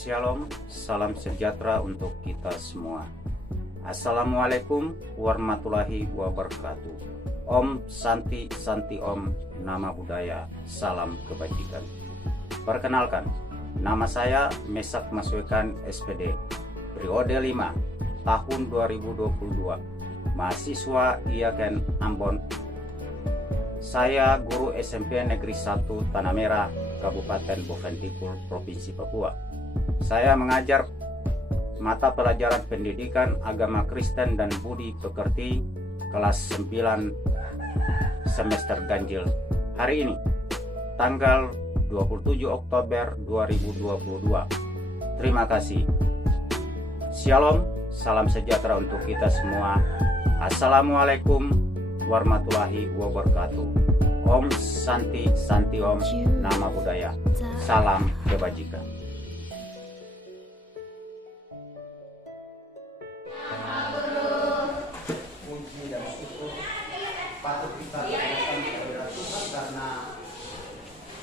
Shalom, salam sejahtera untuk kita semua. Assalamualaikum warahmatullahi wabarakatuh. Om Santi Santi Om, nama budaya, salam kebajikan. Perkenalkan, nama saya Mesak Maswekan SPD, periode 5, tahun 2022, mahasiswa IAKN Ambon. Saya guru SMP Negeri 1 Tanah Merah, Kabupaten Bovendigul, Provinsi Papua. Saya mengajar mata pelajaran pendidikan agama Kristen dan Budi Pekerti kelas 9 semester ganjil. Hari ini tanggal 27 Oktober 2022. Terima kasih. Shalom, salam sejahtera untuk kita semua. Assalamualaikum warahmatullahi wabarakatuh. Om Santi Santi Om, nama budaya, salam kebajikan. Puji dan syukur patut kita lakukan kepada Tuhan karena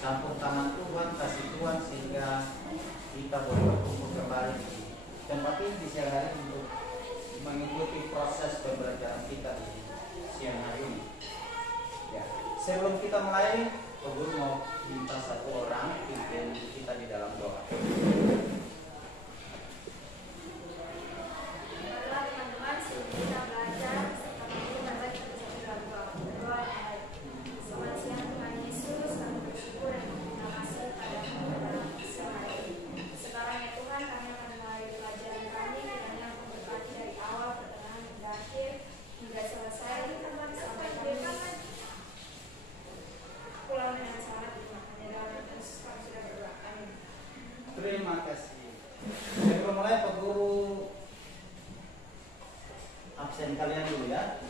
campur tangan Tuhan, kasih Tuhan, sehingga kita boleh berkumpul kembali di tempat ini di siang hari untuk mengikuti proses pembelajaran kita di siang hari ini. Ya, sebelum kita mulai, Pak Guru mau minta satu orang pimpin kita di dalam doa. Terima kasih. Sebelum mulai, Pak Guru absen kalian dulu ya.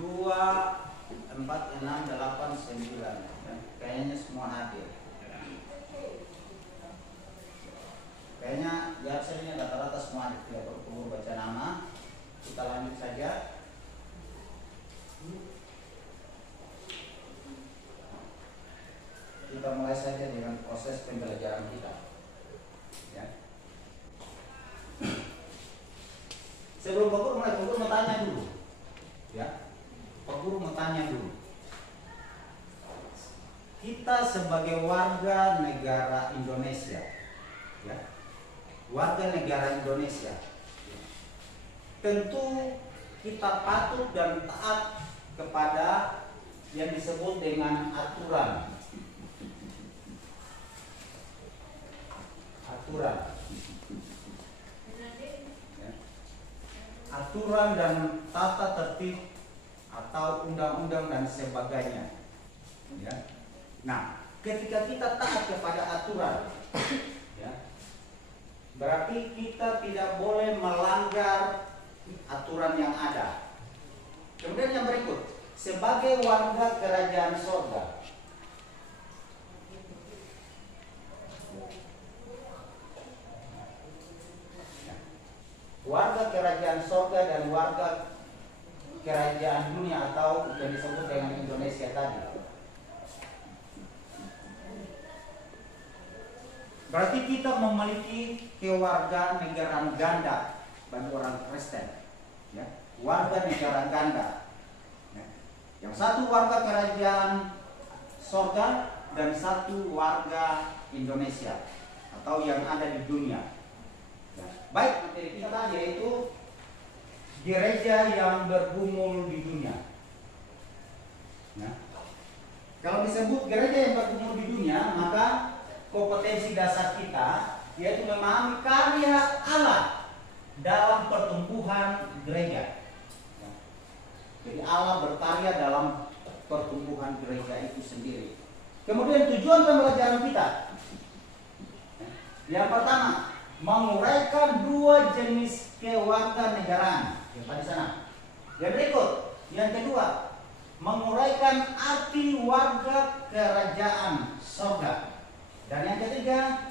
2, 4, 6, 8, 9. Kayaknya semua hadir. Kayaknya di absennya rata-rata semua hadir. Tidak perlu Pak Guru baca nama. Kita lanjut saja. Kita mulai saja dengan proses pembelajaran kita. Ya. Sebelum Pak Guru mulai, Pak Guru mau tanya dulu. Ya. Pak Guru mau tanya dulu. Kita sebagai warga negara Indonesia, ya, warga negara Indonesia, tentu kita patut dan taat kepada yang disebut dengan aturan. Aturan dan tata tertib atau undang-undang dan sebagainya. Ya. Nah, ketika kita taat kepada aturan, ya, berarti kita tidak boleh melanggar aturan yang ada. Kemudian yang berikut, sebagai warga kerajaan sorga, warga kerajaan sorga dan warga kerajaan dunia atau yang disebut dengan Indonesia tadi. Berarti kita memiliki kewarganegaraan ganda bagi orang Kristen. Ya, warga negara ganda. Ya. Yang satu warga kerajaan sorga dan satu warga Indonesia atau yang ada di dunia. Baik, materi kita yaitu gereja yang bergumul di dunia. Nah, kalau disebut gereja yang bergumul di dunia, maka kompetensi dasar kita yaitu memahami karya Allah dalam pertumbuhan gereja. Jadi Allah berkarya dalam pertumbuhan gereja itu sendiri. Kemudian tujuan pembelajaran kita, yang pertama, menguraikan 2 jenis kewarganegaraan. Yang pada sana. Yang berikut, yang kedua, menguraikan arti warga kerajaan sorga. Dan yang ketiga,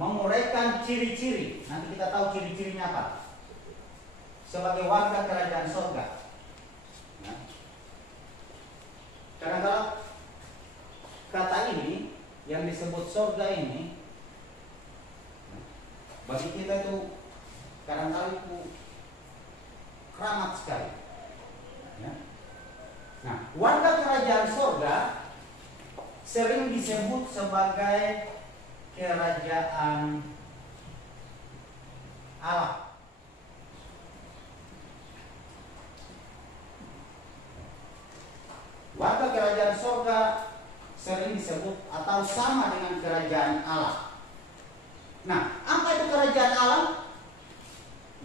menguraikan ciri-ciri. Nanti kita tahu ciri-cirinya apa sebagai warga kerajaan sorga. Nah, kadang-kadang kata ini yang disebut sorga ini bagi kita itu kadang-kali itu keramat sekali. Ya. Nah, warga kerajaan sorga sering disebut sebagai kerajaan Allah. Warga kerajaan sorga sering disebut atau sama dengan kerajaan Allah. Nah, apa itu kerajaan Allah?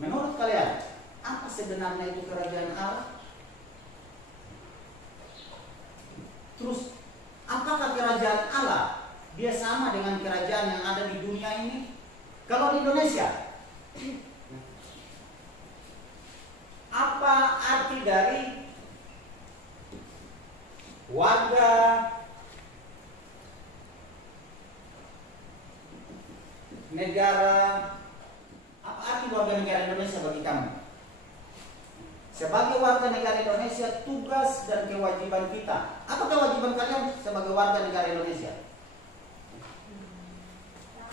Menurut kalian, apa sebenarnya itu kerajaan Allah? Terus, apakah kerajaan Allah dia sama dengan kerajaan yang ada di dunia ini? Kalau di Indonesia, apa arti dari warga negara, apa arti warga negara Indonesia bagi kamu? Sebagai warga negara Indonesia, tugas dan kewajiban kita. Apa kewajiban kalian sebagai warga negara Indonesia?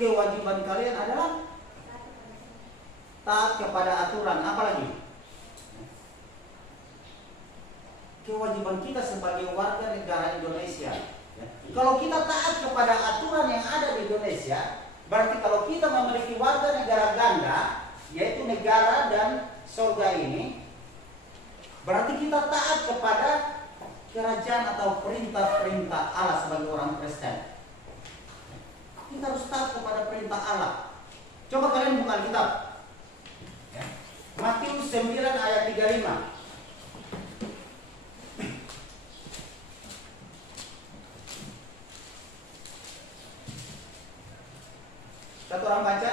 Kewajiban kalian adalah taat kepada aturan. Apa lagi? Kewajiban kita sebagai warga negara Indonesia. Kalau kita taat kepada aturan yang ada di Indonesia, berarti kalau kita memiliki warga negara ganda, yaitu negara dan surga ini, berarti kita taat kepada kerajaan atau perintah-perintah Allah sebagai orang Kristen. Kita harus taat kepada perintah Allah. Coba kalian buka Alkitab. Matius 9 ayat 35. Satu orang baca.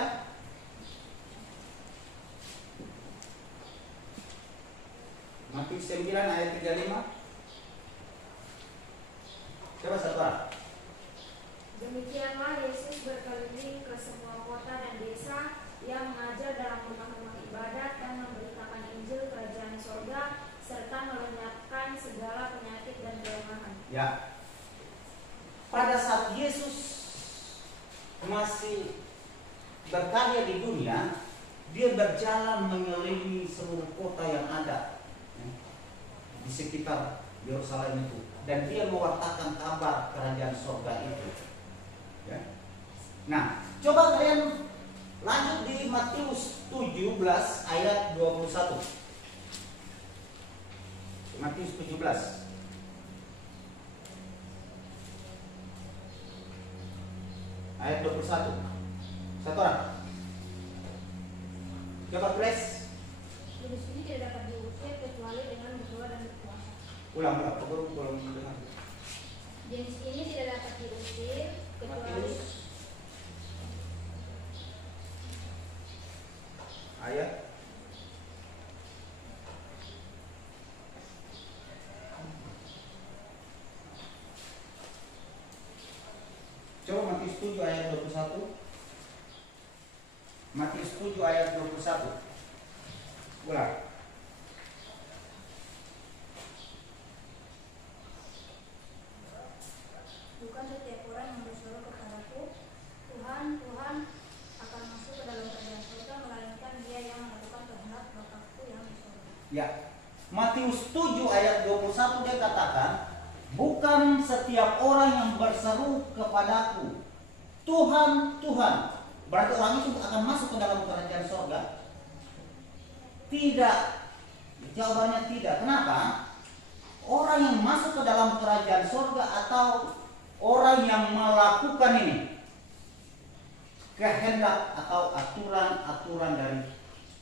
Matius 9 ayat 35. Coba satu orang. Demikianlah Yesus berkeliling ke semua kota dan desa yang mengajar dalam rumah-rumah ibadat dan memberitakan Injil Kerajaan Sorga serta melenyapkan segala penyakit dan kelemahan. Ya. Pada saat Yesus masih berkarya di dunia, dia berjalan mengelilingi seluruh kota yang ada di sekitar Yerusalem itu, dan dia mewartakan kabar kerajaan sorga itu. Ya. Nah, coba kalian lanjut di Matius 17 ayat 21. Matius 17 ayat 21. Satu orang. Coba Grace. Jenis ini tidak dapat diusir kecuali dengan berdoa dan berpuasa. Ulang. Dengar. Jenis ini tidak dapat diusir kecuali ayat coba Matius 7 ayat 21. Matius 7 ayat 21. Ulang. bukan setiap orang yang berseru kepadaku, Tuhan, Tuhan, akan masuk ke dalam kerajaan surga, melainkan dia yang melakukan kehendak Bapakku yang di surga. Ya. Matius 7 ayat 21 dia katakan, bukan setiap orang yang berseru kepadaku, Tuhan, Tuhan. Berarti orang itu akan masuk ke dalam kerajaan surga? Tidak. Jawabannya tidak. Kenapa? Orang yang masuk ke dalam kerajaan surga atau orang yang melakukan ini kehendak atau aturan-aturan dari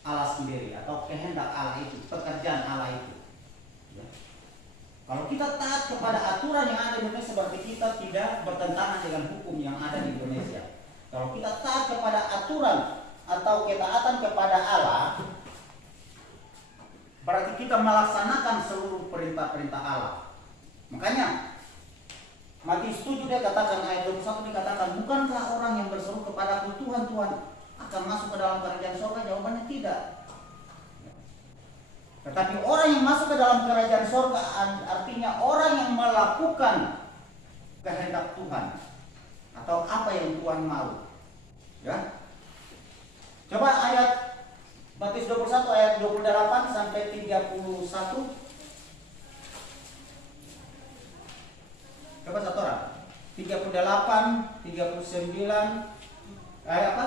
Allah sendiri, atau kehendak Allah itu, pekerjaan Allah itu. Ya. Kalau kita taat kepada aturan yang ada di Indonesia, berarti kita tidak bertentangan dengan hukum yang ada di Indonesia. Kalau kita taat kepada aturan atau ketaatan kepada Allah, berarti kita melaksanakan seluruh perintah-perintah Allah. Makanya Matius 7 dia katakan, ayat 21 dikatakan, bukankah orang yang berseru kepadaku, Tuhan, Tuhan, akan masuk ke dalam kerajaan surga? Jawabannya tidak. Tetapi orang yang masuk ke dalam kerajaan surga artinya orang yang melakukan kehendak Tuhan atau apa yang Tuhan mau. Ya. Coba satu orang. 38, 39, apa?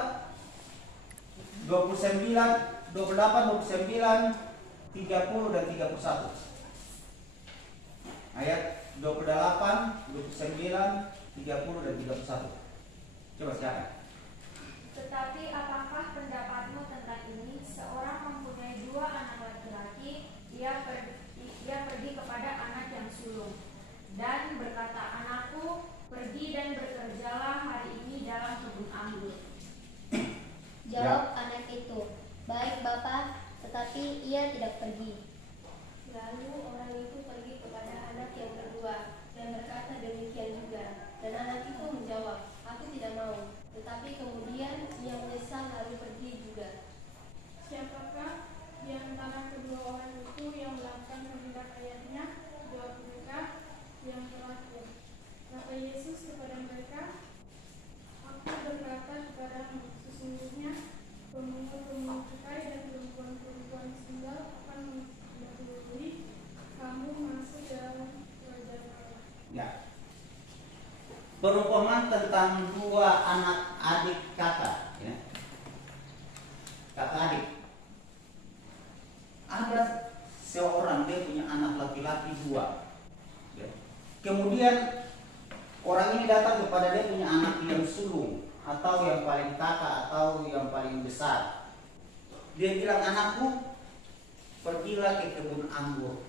29, 28, 29, 30 dan 31. Ayat 28, 29, 30 dan 31. Coba silakan. Tetapi apakah pendapatmu tentang ini? Seorang mempunyai 2 anak laki-laki, ia pergi kepada anak yang sulung dan berkata, anakku, pergi dan bekerjalah hari ini dalam kebun anggur. Jawab anak itu, baik Bapa, tetapi ia tidak pergi. Lalu orang itu pergi kepada anak yang kedua dan berkata demikian juga. Dan anak itu menjawab, aku tidak mau. Tetapi kemudian ia menyesal lalu pergi juga. Siapakah di antara kedua orang itu yang melakukan kehendak ayahnya? Jawab mereka, yang terakhir. Kata Yesus kepada mereka, aku berkata kepadamu, sesungguhnya pemungut-pemungut cukai dan perempuan-perempuan tunggal akan mendahului kamu masuk dalam kerajaan Allah. Ya. Perumpamaan tentang 2 anak adik kakak, ya. Kakak adik. Ada seorang dia punya anak laki-laki 2. Ya. Kemudian orang ini datang kepada dia punya anak yang sulung atau yang paling kakak atau yang paling besar. Dia bilang, anakku, pergilah ke kebun anggur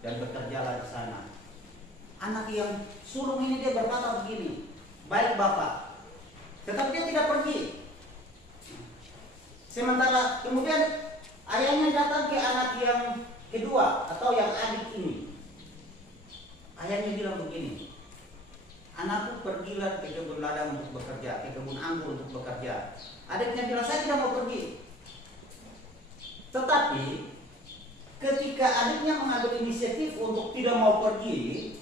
dan bekerjalah di sana. Anak yang sulung ini dia berkata begini, baik Bapak, tetapi dia tidak pergi. Sementara kemudian ayahnya datang ke anak yang kedua atau yang adik ini. Ayahnya bilang begini, anakku, pergilah ke kebun ladang untuk bekerja, ke kebun anggur untuk bekerja. Adiknya bilang, saya tidak mau pergi. Tetapi ketika adiknya mengambil inisiatif untuk tidak mau pergi,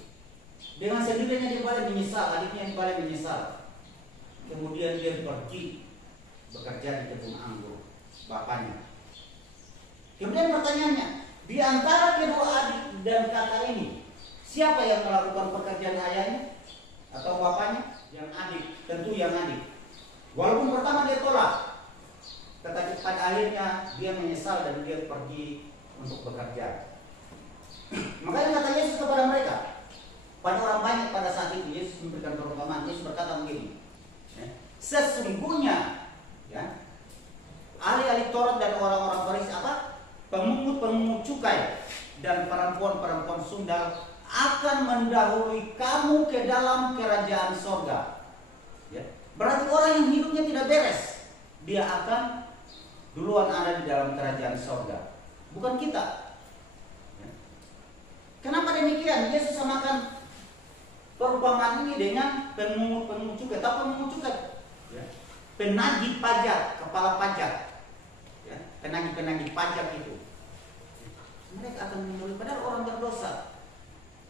dengan sendirinya dia paling menyesal, adiknya yang paling menyesal. Kemudian dia pergi bekerja di kebun anggur bapaknya. Kemudian pertanyaannya, di antara kedua adik dan kakak ini, siapa yang melakukan pekerjaan ayahnya atau bapaknya? Yang adik, tentu yang adik. Walaupun pertama dia tolak, tetapi pada akhirnya dia menyesal dan dia pergi untuk bekerja. Makanya kata Yesus kepada mereka, pada orang banyak pada saat itu, Yesus memberikan perumpamaan. Yesus berkata begini, sesungguhnya, ya, ahli-ahli Taurat dan orang-orang Farisi, apa? Pemungut-pemungut cukai dan perempuan-perempuan sundal akan mendahului kamu ke dalam kerajaan sorga. Ya. Berarti orang yang hidupnya tidak beres, dia akan duluan ada di dalam kerajaan sorga, bukan kita. Ya. Kenapa demikian? Yesus samakan perumpamaan ini dengan pemungut cukai. Tahu pemungut cukai? Ya. Penagih pajak, kepala pajak, ya. Penagih pajak itu, mereka akan mendahului, padahal orang berdosa,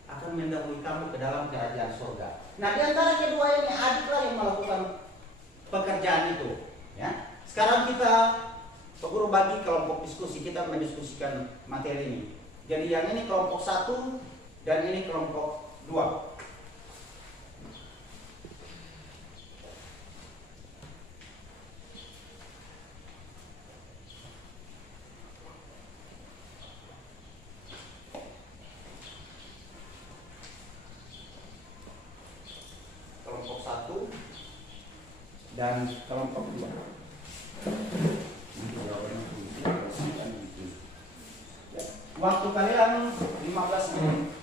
akan mendahului kamu ke dalam kerajaan surga. Nah, di antara kedua ini adiklah yang melakukan pekerjaan itu. Ya. Sekarang kita guru bagi kelompok diskusi, kita mendiskusikan materi ini. Jadi yang ini kelompok 1 dan ini kelompok 2. Kelompok 1 dan kelompok 2. Waktu kalian 15 menit.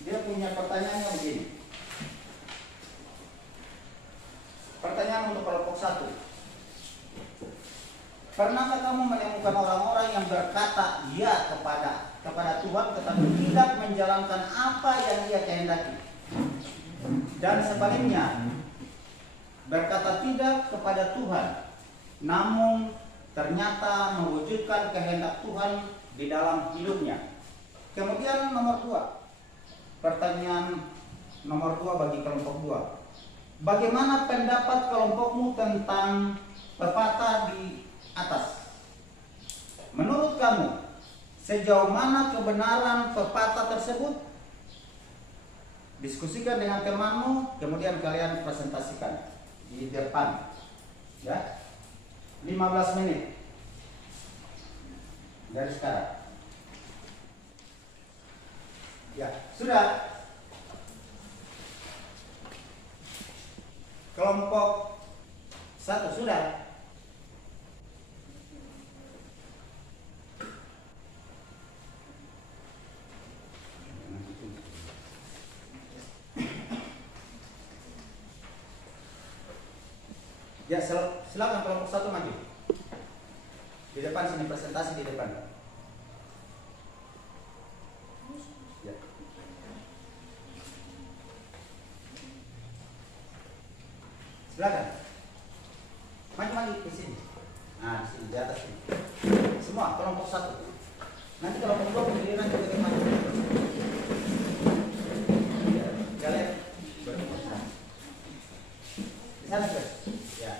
Dia punya pertanyaannya begini. Pertanyaan untuk kelompok 1. Pernahkah kamu menemukan orang-orang yang berkata ya kepada Tuhan tetapi tidak menjalankan apa yang ia kehendaki? Dan sebaliknya, berkata tidak kepada Tuhan, namun ternyata mewujudkan kehendak Tuhan di dalam hidupnya. Kemudian nomor 2, pertanyaan nomor 2 bagi kelompok 2. Bagaimana pendapat kelompokmu tentang pepatah di atas? Menurut kamu, Sejauh mana kebenaran pepatah tersebut? Diskusikan dengan temanmu, kemudian kalian presentasikan di depan. Ya. 15 menit dari sekarang. Ya, sudah. Kelompok 1 sudah. Ya, silakan kelompok 1 maju. Di depan sini, presentasi di depan. Ya. Silakan. Maju di sini. Nah, di sini di atas ini. Semua kelompok 1. Nanti kelompok 2 giliran juga maju. Ya, kalian berkuasa. Di sana, guys. Ya.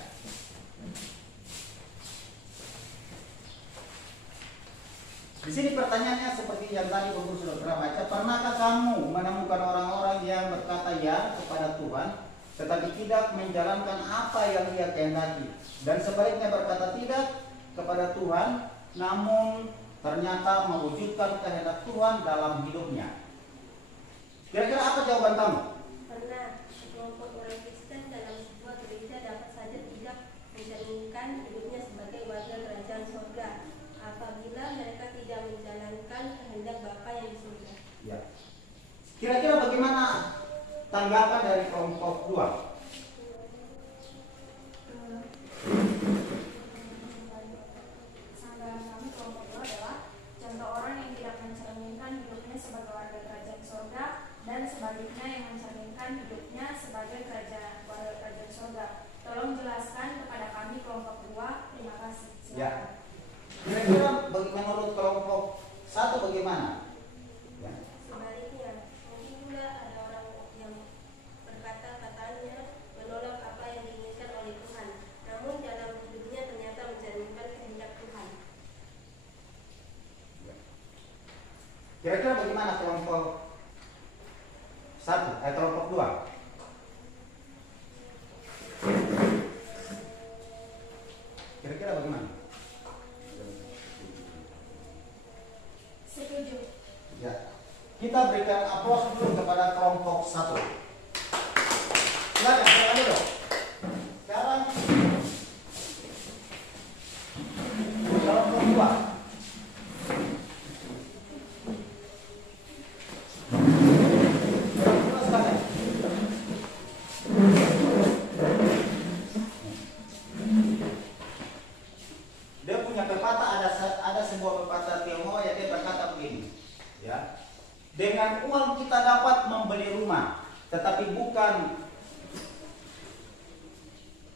Di sini pertanyaannya seperti yang tadi Bapak sudah pernah baca. Pernahkah kamu menemukan orang-orang yang berkata ya kepada Tuhan, tetapi tidak menjalankan apa yang Ia kehendaki, dan sebaliknya berkata tidak kepada Tuhan, namun ternyata mewujudkan kehendak Tuhan dalam hidupnya? Kira-kira apa jawaban kamu? Pernah. Sekelompok orang Kristen dalam sebuah gereja dapat saja tidak mencerminkan hidupnya sebagai warga kerajaan surga apabila mereka tidak menjalankan kehendak Bapa yang di surga. Ya. Kira-kira bagaimana tanggapan dari kelompok 2? Sanggahan kami kelompok 2 adalah contoh orang yang tidak mencerminkan hidupnya sebagai warga kerajaan surga dan sebaliknya yang mencerminkan hidupnya sebagai warga kerajaan surga. Tolong jelaskan kepada kami kelompok 2. Terima kasih. Silakan. Ya. Kira-kira menurut kelompok 1 bagaimana? Ya. Sebaliknya, mungkin pula ada orang yang berkata-katanya menolak apa yang diinginkan oleh Tuhan, namun dalam hidupnya ternyata mencerminkan kehendak Tuhan. Kira-kira bagaimana kelompok 1? Kelompok 2? Kira-kira bagaimana? Setuju. Ya. Kita berikan aplaus dulu kepada kelompok 1. Silakan, silakan dulu. Sekarang kelompok 2. Silakan. Dia punya pepatah, ada sebuah pepatah Tionghoa yang dia berkata begini, ya. Dengan uang kita dapat membeli rumah, tetapi bukan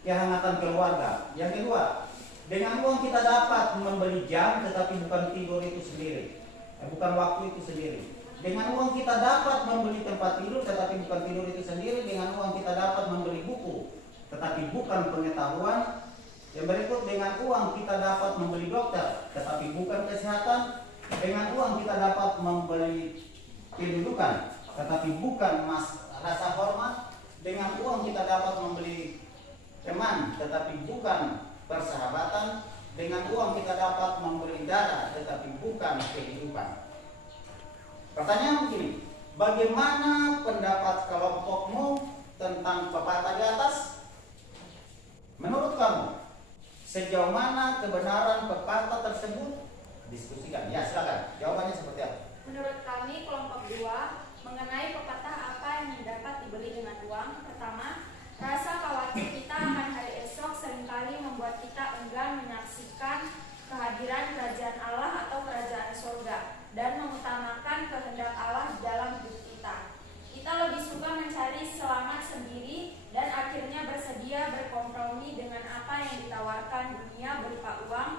kehangatan keluarga. Yang kedua, dengan uang kita dapat membeli jam, tetapi bukan tidur itu sendiri, bukan waktu itu sendiri. Dengan uang kita dapat membeli tempat tidur, tetapi bukan tidur itu sendiri. Dengan uang kita dapat membeli buku, tetapi bukan pengetahuan. Yang berikut, dengan uang kita dapat membeli dokter, tetapi bukan kesehatan. Dengan uang kita dapat membeli kedudukan, tetapi bukan rasa hormat. Dengan uang kita dapat membeli teman, tetapi bukan persahabatan. Dengan uang kita dapat membeli darah, tetapi bukan kehidupan. Pertanyaan begini, bagaimana pendapat kelompokmu tentang pepatah di atas? Menurut kamu, sejauh mana kebenaran pepatah tersebut? Diskusikan. Ya, silakan. Jawabannya seperti apa? Menurut kami kelompok 2 mengenai pepatah apa yang dapat dibeli dengan uang. Pertama, rasa khawatir kita akan hari esok seringkali membuat kita enggan menyaksikan kehadiran kerajaan Allah atau kerajaan surga dan mengutamakan kehendak Allah di dalam hidup kita. Kita lebih suka mencari selamat sendiri dan akhirnya bersedia berkompromi dengan apa yang ditawarkan dunia berupa uang,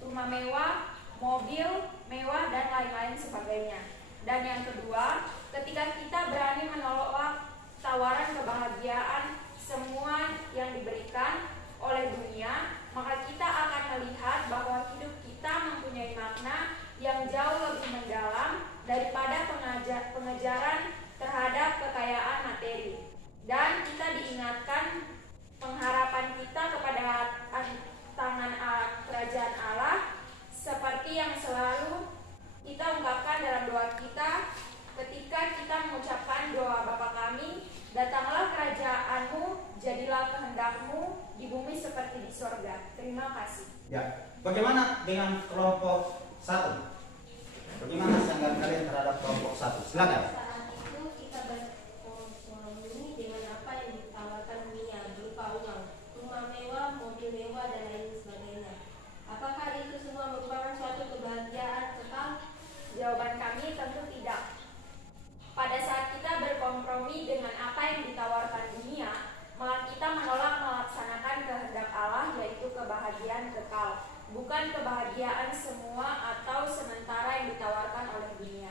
rumah mewah, mobil mewah, dan lain-lain sebagainya. Dan yang kedua, ketika kita berani menolak tawaran kebahagiaan semua yang diberikan oleh dunia, maka kita akan melihat bahwa hidup kita mempunyai makna yang jauh lebih seperti di sorga. Terima kasih. Ya, bagaimana dengan kelompok 1? Bagaimana sangat kalian terhadap kelompok 1? Silakan. Saat itu kita berkompromi dengan apa yang ditawarkan dunia berupa uang, rumah mewah, mobil mewah, dan lain sebagainya. Apakah itu semua merupakan suatu kebahagiaan kekal? Jawaban kami tentu tidak. Pada saat kita berkompromi dengan apa yang ditawarkan dunia, malah kita menolak melaksanakan kehendak Allah, yaitu kebahagiaan kekal, bukan kebahagiaan semua atau sementara yang ditawarkan oleh dunia.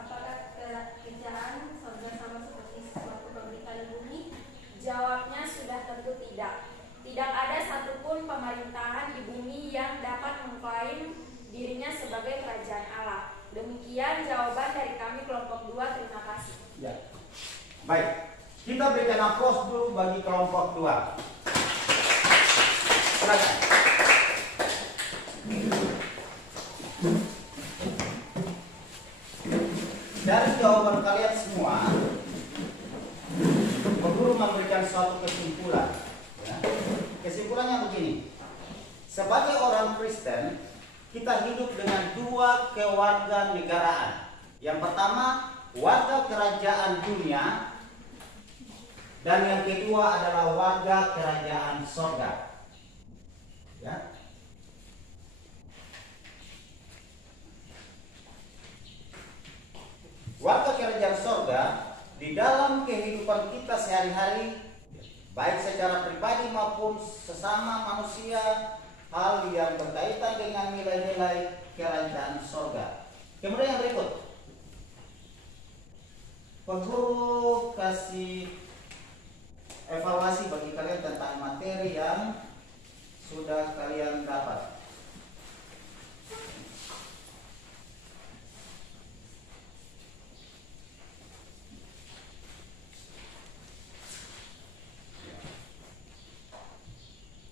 Apakah kerajaan surga sama seperti suatu pemberitaan di bumi? Jawabnya sudah tentu tidak. Tidak ada satupun pemerintahan di bumi yang dapat mengklaim dirinya sebagai kerajaan Allah. Demikian jawaban dari kami kelompok 2. Terima kasih. Ya. Baik. Kita berikan aplaus dulu bagi kelompok 2. Silakan. Dari jawaban kalian semua, guru memberikan suatu kesimpulan. Ya. Kesimpulannya begini: sebagai orang Kristen, kita hidup dengan 2 kewarganegaraan. Yang pertama, warga kerajaan dunia, dan yang kedua adalah warga kerajaan sorga. Ya. Warga kerajaan sorga di dalam kehidupan kita sehari-hari, baik secara pribadi maupun sesama manusia, hal yang berkaitan dengan nilai-nilai kerajaan sorga. Kemudian yang berikut, Guru kasih evaluasi bagi kalian tentang materi yang sudah kalian dapat.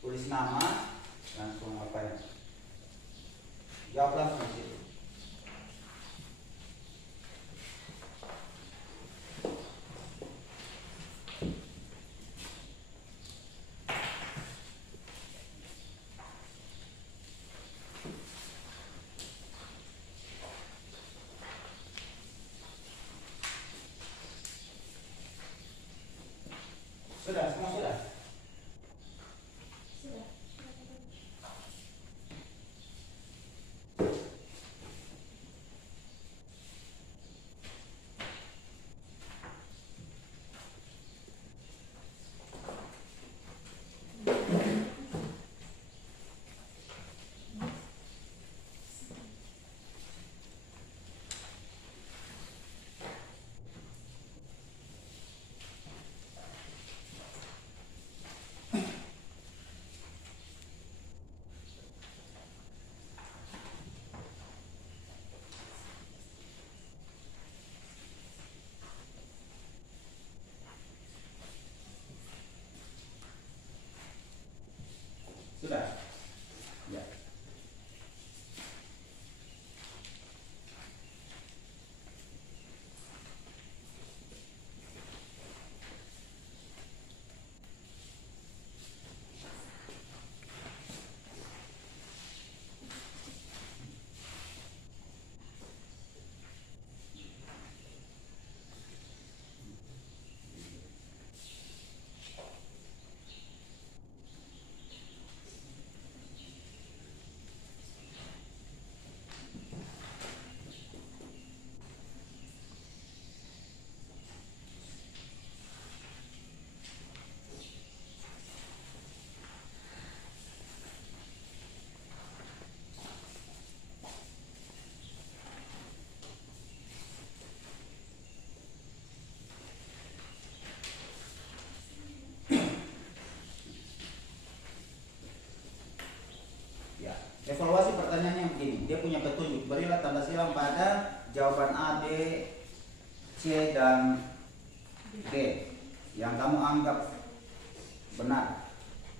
Tulis nama, langsung apa ya? Jawab langsung di situ. Sudah, semua sudah. Sudah. Ya. Evaluasi pertanyaannya begini, dia punya petunjuk, berilah tanda silang pada jawaban A, B, C, dan D yang kamu anggap benar.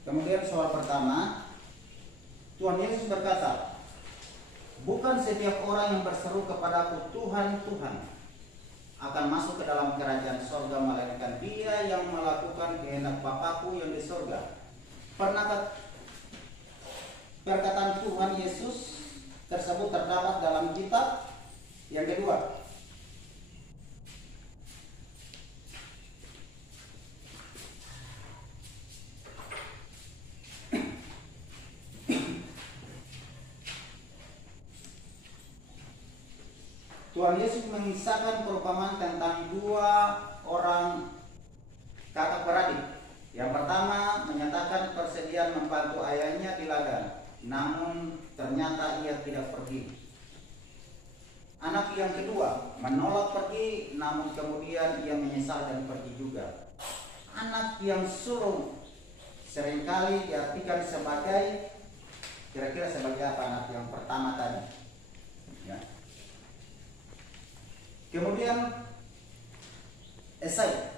Kemudian soal pertama, Tuhan Yesus berkata, bukan setiap orang yang berseru kepadaku Tuhan, Tuhan akan masuk ke dalam kerajaan sorga, melainkan dia yang melakukan kehendak Bapakku yang di sorga. perkataan Tuhan Yesus tersebut terdapat dalam kitab? Yang kedua, Tuhan Yesus mengisahkan perumpamaan tentang dua orang kakak beradik. Yang pertama menyatakan persediaan membantu ayahnya di ladang, namun ternyata ia tidak pergi. Anak yang kedua menolak pergi, namun kemudian ia menyesal dan pergi juga. Anak yang sulung seringkali diartikan sebagai, kira-kira sebagai apa anak yang pertama tadi? Ya. Kemudian esai.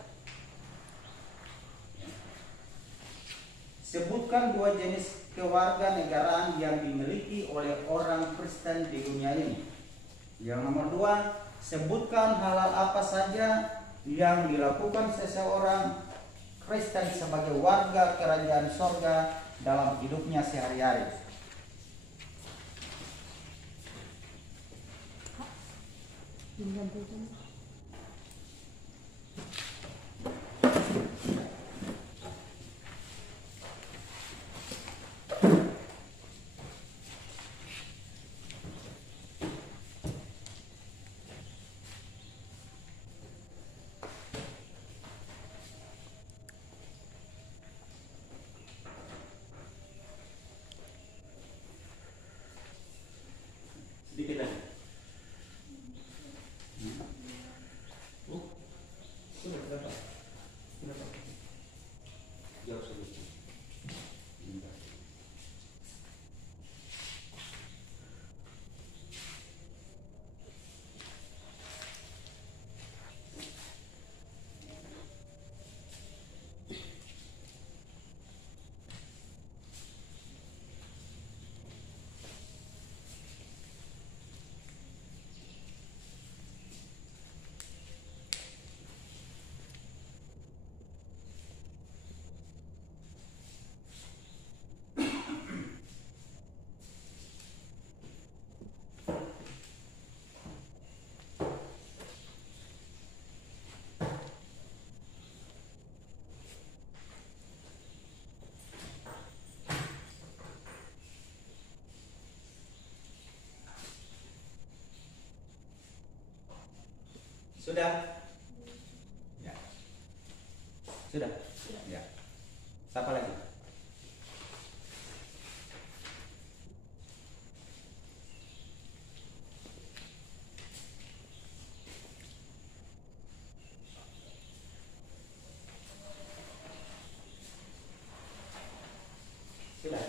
Sebutkan dua jenis kewarganegaraan yang dimiliki oleh orang Kristen di dunia ini. Yang nomor 2, sebutkan hal-hal apa saja yang dilakukan seseorang Kristen sebagai warga kerajaan sorga dalam hidupnya sehari-hari. Sedikit lagi. Sudah berapa? Jauh sedikit. Sudah? Ya. Sudah? Ya. Siapa lagi? Sudah?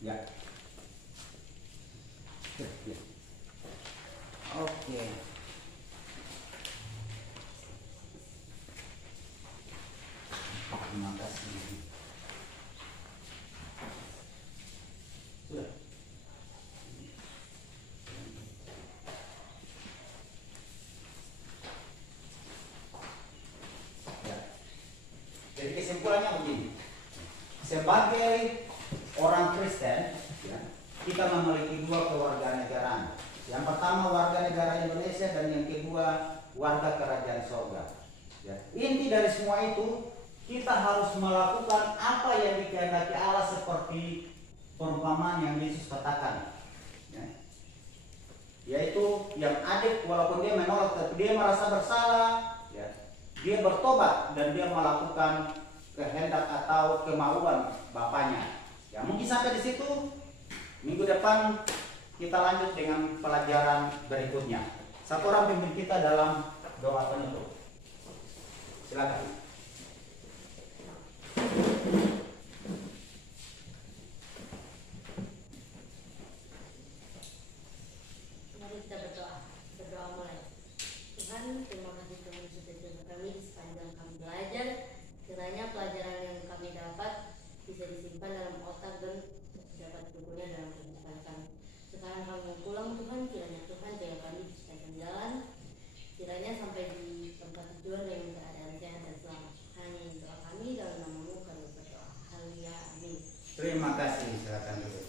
Ya. Ya. Oke. Terima kasih. Sudah. Ya. Jadi kesimpulannya begini. Sebagai orang Kristen, ya, kita memiliki dua kewarganegaraan, Yang pertama warga negara Indonesia dan yang kedua warga kerajaan sorga. Ya. Inti dari semua itu kita harus melakukan apa yang dikehendaki Allah seperti perumpamaan yang Yesus katakan. Ya. Yaitu yang adik walaupun dia menolak tapi dia merasa bersalah, ya. Dia bertobat dan dia melakukan kehendak atau kemauan bapaknya. Ya mungkin sampai di situ. Minggu depan kita lanjut dengan pelajaran berikutnya. Satu orang pimpin kita dalam doa penutup. Silakan. Mari kita berdoa. Berdoa mulai. Tuhan, terima kasih Tuhan sudah jaga kami sepanjang kami belajar. Kiranya pelajaran yang kami dapat bisa disimpan dalam otak dan dapat berguna dalam kehidupan kami. Sekarang kami mau pulang Tuhan, kiranya Tuhan jaga kami di sepanjang jalan. Kiranya sampai di tempat tujuan dengan keadaan sehat dan selamat. Hanya doa kami dalam nama-Mu kami berdoa. Haleluya. Amin. Terima kasih. Silakan dulu.